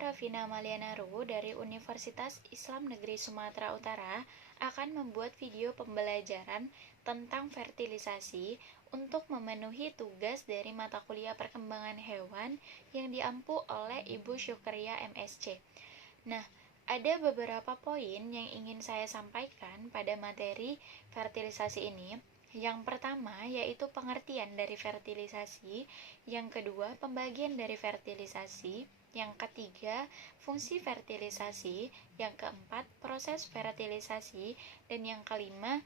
Rafina Malianaru dari Universitas Islam Negeri Sumatera Utara akan membuat video pembelajaran tentang fertilisasi untuk memenuhi tugas dari mata kuliah perkembangan hewan yang diampu oleh Ibu Syukria MSc. Nah, ada beberapa poin yang ingin saya sampaikan pada materi fertilisasi ini. Yang pertama yaitu pengertian dari fertilisasi, yang kedua pembagian dari fertilisasi, yang ketiga fungsi fertilisasi, yang keempat proses fertilisasi, dan yang kelima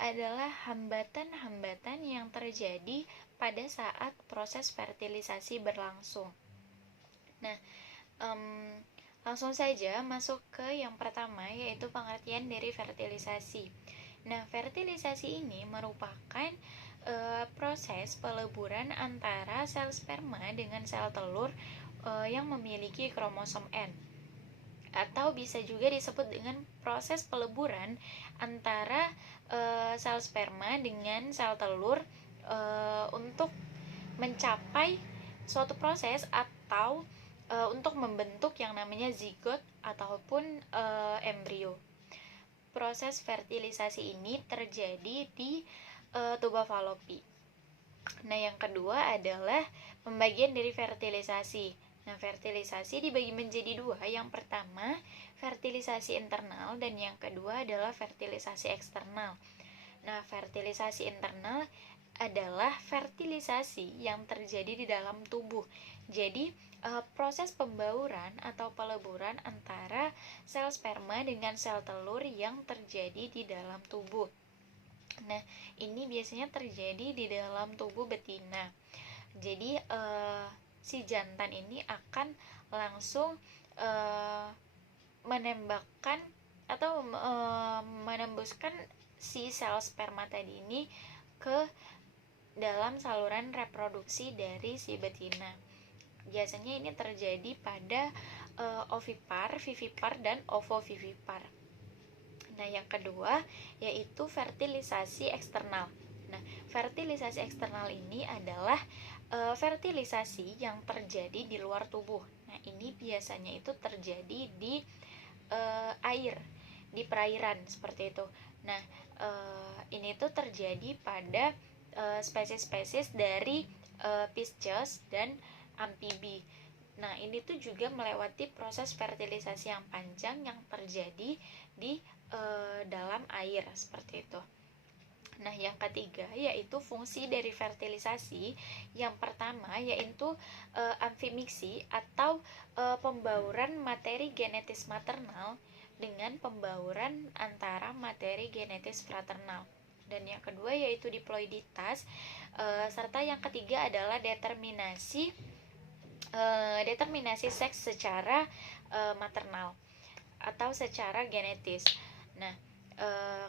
adalah hambatan-hambatan yang terjadi pada saat proses fertilisasi berlangsung. Nah, langsung saja masuk ke yang pertama yaitu pengertian dari fertilisasi. Nah, fertilisasi ini merupakan proses peleburan antara sel sperma dengan sel telur yang memiliki kromosom N, atau bisa juga disebut dengan proses peleburan antara sel sperma dengan sel telur untuk mencapai suatu proses atau untuk membentuk yang namanya zigot ataupun embrio. Proses fertilisasi ini terjadi di tuba falopi. Nah, yang kedua adalah pembagian dari fertilisasi. Nah, fertilisasi dibagi menjadi dua. Yang pertama, fertilisasi internal, dan yang kedua adalah fertilisasi eksternal. Nah, fertilisasi internal adalah fertilisasi yang terjadi di dalam tubuh. Jadi, proses pembauran atau peleburan antara sel sperma dengan sel telur yang terjadi di dalam tubuh. Nah, ini biasanya terjadi di dalam tubuh betina. Jadi, si jantan ini akan langsung menembakkan atau menembuskan si sel sperma tadi ini ke dalam saluran reproduksi dari si betina. Biasanya ini terjadi pada ovipar, vivipar, dan ovovivipar. Nah, yang kedua yaitu fertilisasi eksternal. Nah, fertilisasi eksternal ini adalah fertilisasi yang terjadi di luar tubuh. Nah, ini biasanya itu terjadi di air, di perairan seperti itu. Nah, ini tuh terjadi pada spesies-spesies dari Pisces dan amfibi. Nah, ini tuh juga melewati proses fertilisasi yang panjang yang terjadi di dalam air seperti itu. Nah, yang ketiga yaitu fungsi dari fertilisasi. Yang pertama yaitu amfimiksi atau pembauran materi genetis maternal dengan pembauran antara materi genetis fraternal. Dan yang kedua yaitu diploiditas, serta yang ketiga adalah determinasi seks secara maternal atau secara genetis. Nah,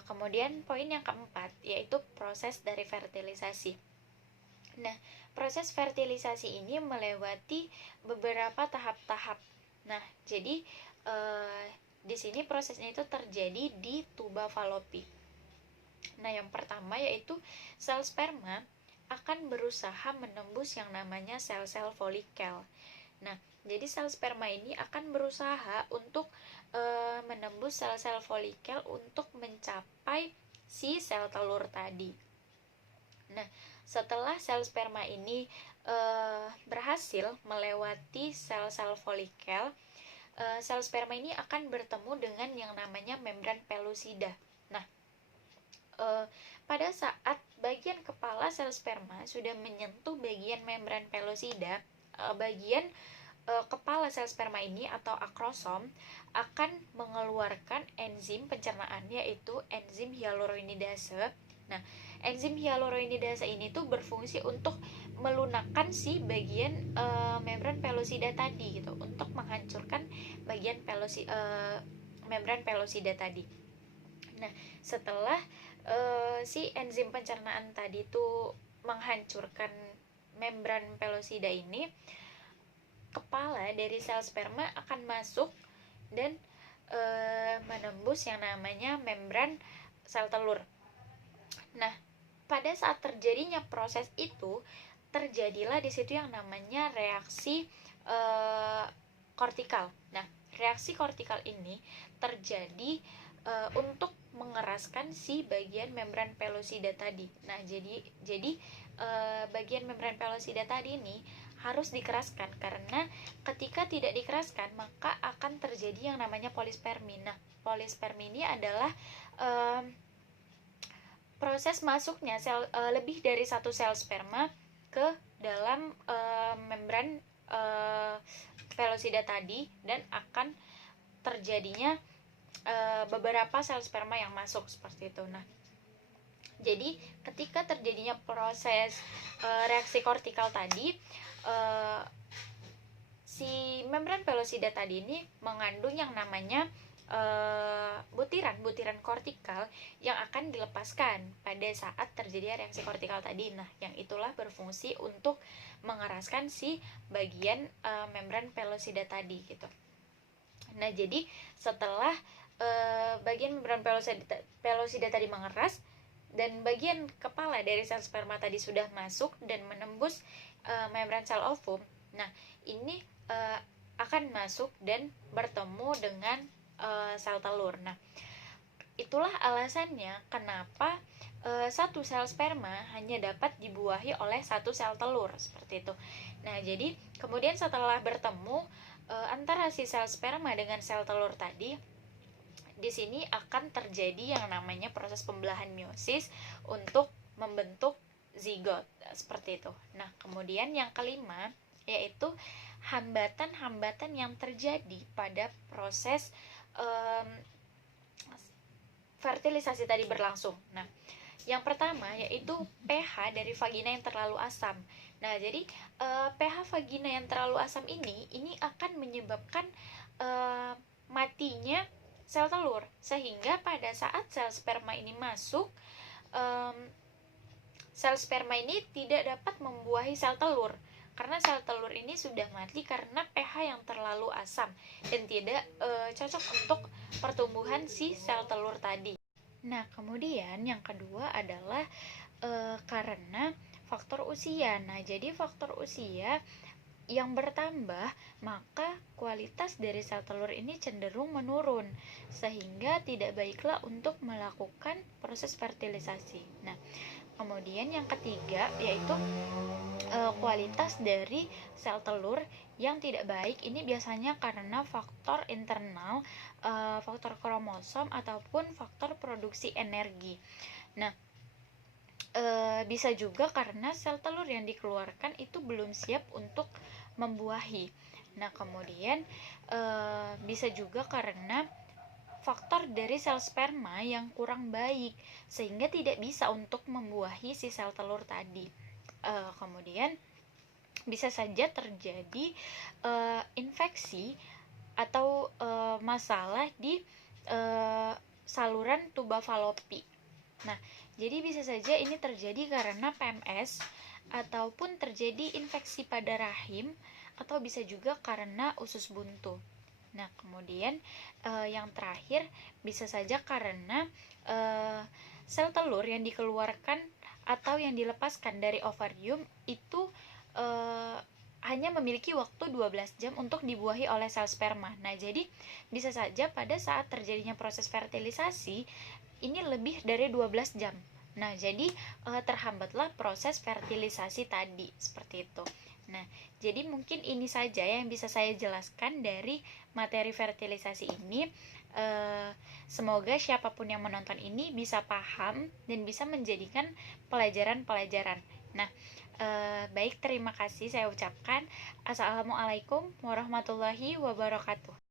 kemudian poin yang keempat yaitu proses dari fertilisasi. Nah, proses fertilisasi ini melewati beberapa tahap-tahap. Nah, jadi di sini prosesnya itu terjadi di tuba falopi. Nah, yang pertama yaitu sel sperma akan berusaha menembus yang namanya sel-sel folikel. Nah, jadi sel sperma ini akan berusaha untuk menembus sel-sel folikel untuk mencapai si sel telur tadi. Nah, setelah sel sperma ini berhasil melewati sel-sel folikel, sel sperma ini akan bertemu dengan yang namanya membran pelusida. Nah, pada saat bagian kepala sel sperma sudah menyentuh bagian membran pelusida, bagian kepala sel sperma ini atau akrosom akan mengeluarkan enzim pencernaan yaitu enzim hyaluronidase. Nah, enzim hyaluronidase ini tuh berfungsi untuk melunakkan si bagian membran pelusida tadi gitu, untuk menghancurkan bagian membran pelusida tadi. Nah, setelah si enzim pencernaan tadi tuh menghancurkan membran pelusida ini, kepala dari sel sperma akan masuk dan menembus yang namanya membran sel telur. Nah, pada saat terjadinya proses itu, terjadilah di situ yang namanya reaksi kortikal. Nah, reaksi kortikal ini terjadi untuk mengeraskan si bagian membran pelosida tadi. Nah, jadi bagian membran pelosida tadi ini harus dikeraskan, karena ketika tidak dikeraskan maka akan terjadi yang namanya polispermi. Nah, polispermi ini adalah proses masuknya lebih dari satu sel sperma ke dalam membran pelosida tadi, dan akan terjadinya beberapa sel sperma yang masuk seperti itu. Nah, jadi ketika terjadinya proses reaksi kortikal tadi, si membran pelosida tadi ini mengandung yang namanya butiran kortikal yang akan dilepaskan pada saat terjadi reaksi kortikal tadi. Nah, yang itulah berfungsi untuk mengeraskan si bagian membran pelosida tadi gitu. Nah, jadi setelah bagian membran pelosida tadi mengeras dan bagian kepala dari sel sperma tadi sudah masuk dan menembus membran sel ovum, nah ini akan masuk dan bertemu dengan sel telur. Nah, itulah alasannya kenapa satu sel sperma hanya dapat dibuahi oleh satu sel telur seperti itu. Nah, jadi kemudian setelah bertemu antara si sel sperma dengan sel telur tadi, di sini akan terjadi yang namanya proses pembelahan meiosis untuk membentuk zigot seperti itu. Nah, kemudian yang kelima yaitu hambatan-hambatan yang terjadi pada proses fertilisasi tadi berlangsung. Nah, yang pertama yaitu pH dari vagina yang terlalu asam. Nah, jadi pH vagina yang terlalu asam ini akan menyebabkan matinya sel telur, sehingga pada saat sel sperma ini masuk, sel sperma ini tidak dapat membuahi sel telur, karena sel telur ini sudah mati karena pH yang terlalu asam dan tidak cocok untuk pertumbuhan si sel telur tadi. Nah, kemudian yang kedua adalah karena faktor usia. Nah, jadi faktor usia yang bertambah, maka kualitas dari sel telur ini cenderung menurun, sehingga tidak baiklah untuk melakukan proses fertilisasi. Nah, kemudian yang ketiga yaitu kualitas dari sel telur yang tidak baik. Ini biasanya karena faktor internal, faktor kromosom ataupun faktor produksi energi. Nah, bisa juga karena sel telur yang dikeluarkan itu belum siap untuk membuahi. Nah, kemudian bisa juga karena faktor dari sel sperma yang kurang baik, sehingga tidak bisa untuk membuahi si sel telur tadi. Kemudian bisa saja terjadi infeksi atau masalah di saluran tuba falopi. Nah, jadi bisa saja ini terjadi karena PMS ataupun terjadi infeksi pada rahim, atau bisa juga karena usus buntu. Nah, kemudian yang terakhir bisa saja karena sel telur yang dikeluarkan atau yang dilepaskan dari ovarium itu hanya memiliki waktu 12 jam untuk dibuahi oleh sel sperma. Nah, jadi bisa saja pada saat terjadinya proses fertilisasi ini lebih dari 12 jam. Nah, jadi terhambatlah proses fertilisasi tadi, seperti itu. Nah, jadi mungkin ini saja yang bisa saya jelaskan dari materi fertilisasi ini. Semoga siapapun yang menonton ini bisa paham dan bisa menjadikan pelajaran-pelajaran. Nah, baik, terima kasih saya ucapkan. Assalamualaikum warahmatullahi wabarakatuh.